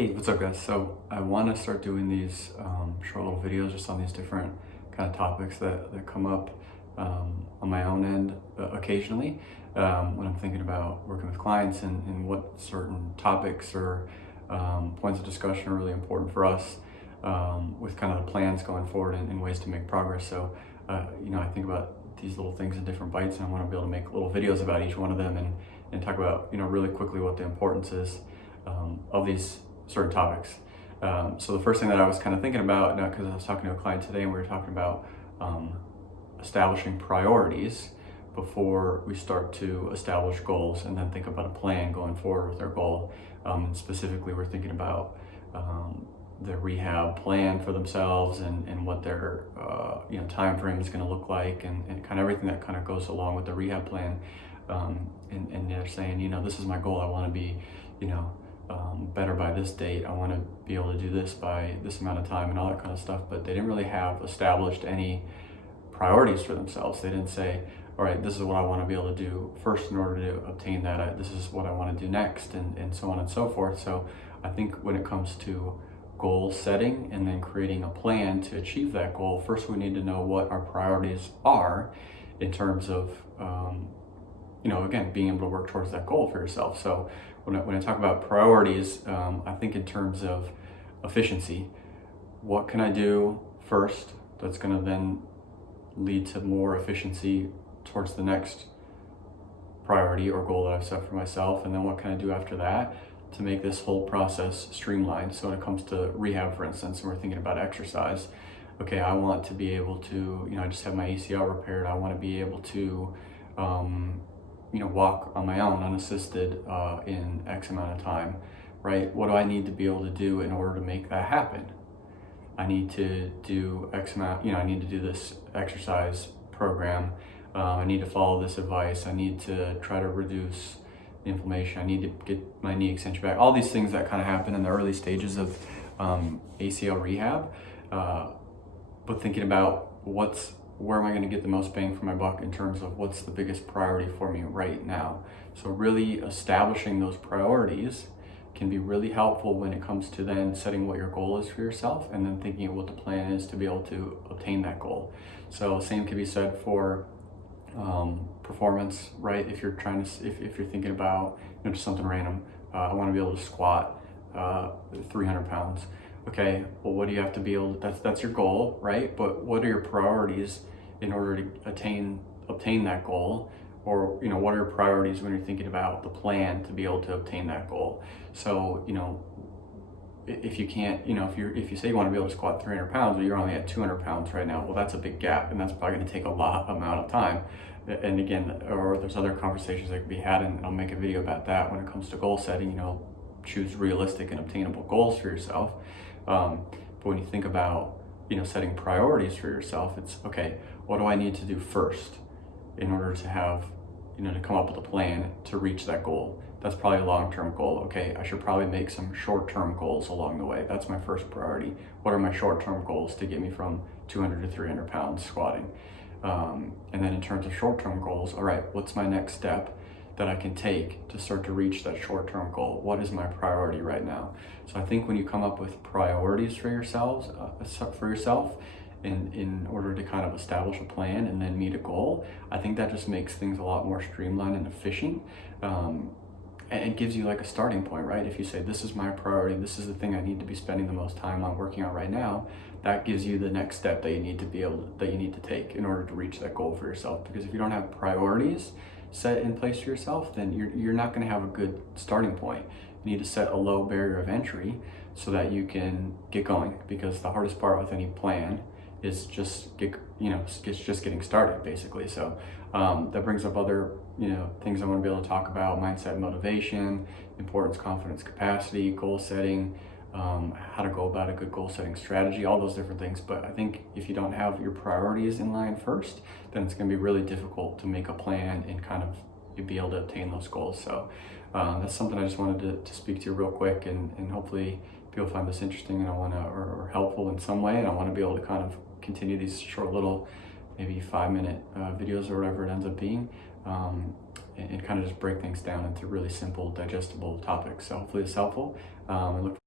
Hey, what's up guys? So I want to start doing these short little videos just on these different kind of topics that come up on my own end occasionally when I'm thinking about working with clients and what certain topics or points of discussion are really important for us with kind of the plans going forward and ways to make progress. So, I think about these little things in different bites, and I want to be able to make little videos about each one of them and talk about, really quickly what the importance is of these certain topics. So the first thing that I was kind of thinking about, because I was talking to a client today and we were talking about establishing priorities before we start to establish goals and then think about a plan going forward with our goal. And specifically, we're thinking about the rehab plan for themselves and what their time frame is going to look like and kind of everything that kind of goes along with the rehab plan. And they're saying, this is my goal. I want to be, better by this date. I want to be able to do this by this amount of time and all that kind of stuff. But they didn't really have established any priorities for themselves. They didn't say, all right, this is what I want to be able to do first in order to obtain that. This is what I want to do next, and so on and so forth. So I think when it comes to goal setting and then creating a plan to achieve that goal, first we need to know what our priorities are in terms of, again, being able to work towards that goal for yourself. So when I talk about priorities, I think in terms of efficiency. What can I do first that's going to then lead to more efficiency towards the next priority or goal that I've set for myself? And then what can I do after that to make this whole process streamlined? So when it comes to rehab, for instance, and we're thinking about exercise, okay, I want to be able to, I just had my ACL repaired. I want to be able to, walk on my own unassisted in X amount of time, right? What do I need to be able to do in order to make that happen? I need to do X amount, I need to do this exercise program. I need to follow this advice. I need to try to reduce inflammation. I need to get my knee extension back. All these things that kind of happen in the early stages of ACL rehab. But thinking about where am I going to get the most bang for my buck in terms of what's the biggest priority for me right now. So really establishing those priorities can be really helpful when it comes to then setting what your goal is for yourself and then thinking of what the plan is to be able to obtain that goal. So same can be said for performance, right? If you're trying to, if you're thinking about just something random, I want to be able to squat 300 pounds. Okay, well, what do you have to be able to, that's your goal, right? But what are your priorities in order to obtain that goal? Or, what are your priorities when you're thinking about the plan to be able to obtain that goal? So, if you can't, if you say you want to be able to squat 300 pounds, but you're only at 200 pounds right now, well, that's a big gap, and that's probably going to take a amount of time. And again, or there's other conversations that can be had, and I'll make a video about that when it comes to goal setting. Choose realistic and obtainable goals for yourself. But when you think about, setting priorities for yourself, it's okay, what do I need to do first in order to have, to come up with a plan to reach that goal? That's probably a long-term goal. Okay, I should probably make some short-term goals along the way. That's my first priority. What are my short-term goals to get me from 200 to 300 pounds squatting? And then in terms of short-term goals, all right, what's my next step that I can take to start to reach that short-term goal? What is my priority right now? So I think when you come up with priorities for yourself, in order to kind of establish a plan and then meet a goal, I think that just makes things a lot more streamlined and efficient. And gives you like a starting point, right? If you say, this is my priority, this is the thing I need to be spending the most time on working on right now, that gives you the next step that you need to take in order to reach that goal for yourself. Because if you don't have priorities set in place for yourself, then you're not going to have a good starting point. You need to set a low barrier of entry so that you can get going, because the hardest part with any plan is just getting started, basically. So that brings up other things I want to be able to talk about: mindset, motivation, importance, confidence, capacity, goal setting, how to go about a good goal setting strategy, all those different things. But I think if you don't have your priorities in line first, then it's going to be really difficult to make a plan and kind of be able to obtain those goals. So that's something I just wanted to speak to you real quick, and hopefully people find this interesting and or helpful in some way. And I want to be able to kind of continue these short little, maybe 5-minute videos or whatever it ends up being, and kind of just break things down into really simple, digestible topics. So hopefully it's helpful. I look